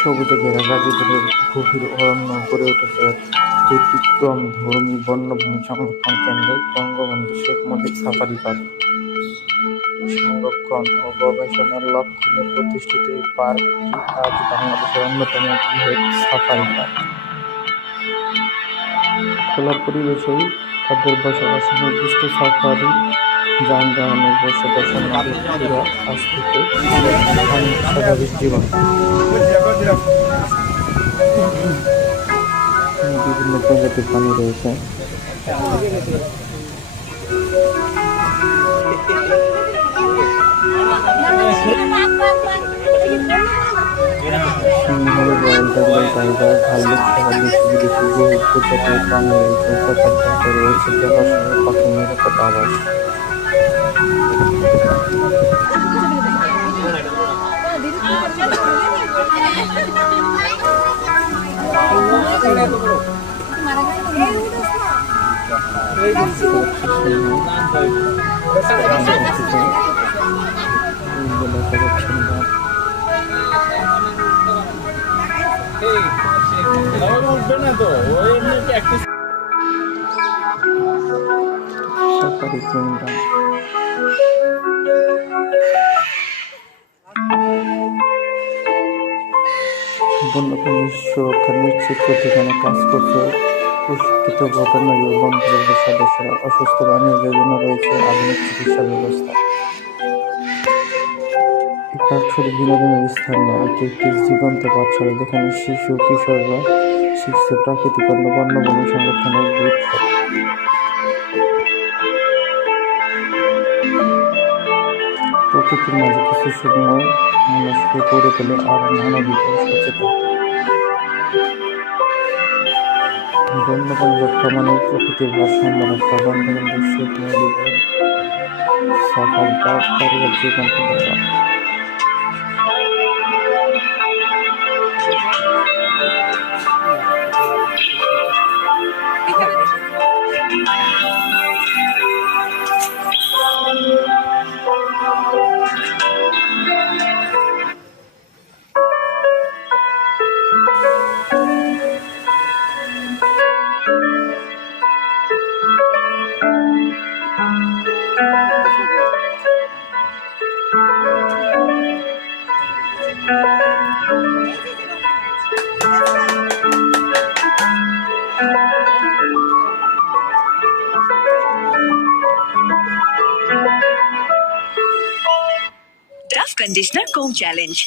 সবুজে ঘেরা গাজীপুরের গভীর অরণ্য গড়ে উঠেছে এক ব্যতিক্রমধর্মী বন্যভূমি সংরক্ষণ কেন্দ্র বঙ্গবন্ধু শেখ মুজিব সাফারি পার্ক। সংরক্ষণ ও গবেষণার লক্ষ্যে প্রতিষ্ঠিত এই পার্কটি আজ বাংলাদেশের অন্যতম বৃহৎ সাফারি পার্ক। খোলা পরিবেশেই তাদের বসবাসে নির্দিষ্ট সাফারি যানবাহনের বসে নাবিকরা কাছ থেকে স্বাভাবিক জীবন। বিভিন্ন প্রজাতির প্রাণী রয়েছে। সিংহ, রয়্যাল বেঙ্গল টাইগার, ভাল্লুক সহ দেশি বিদেশি বহু প্রজাতির প্রাণী রয়েছে। পার্কে রয়েছে দেখাশোনার পাখি নিরাপদ আবাস। সাফারি কিংডম বন্যপ্রাণীর সুরক্ষা নিশ্চিত করতে এখানে কাজ করছে প্রশিক্ষিত ভেটেরিনারি ও বন বিভাগের সদস্যরা। অসুস্থ প্রাণীদের জন্য রয়েছে আধুনিক চিকিৎসা ব্যবস্থা। এই পার্ক শুধু বিনোদনের স্থান নয়, এটি একটি জীবন্ত পাঠশালা যেখানে শিশু কিশোররা শিখছে প্রাকৃতিক বন্যভূমি সংরক্ষণের গুরুত্ব। প্রকৃতির মাঝে কিছু সময় মানুষকে গড়ে তোলে আর মানবিক সচেতন। বন্যপ্রাণী রক্ষা মানে প্রকৃতির ভারসাম্য রক্ষা। বঙ্গবন্ধু শেখ মুজিবের সাফারি পার্ক পরিবার জীবন্ত দেখা। Tough Conditioner Comb Challenge.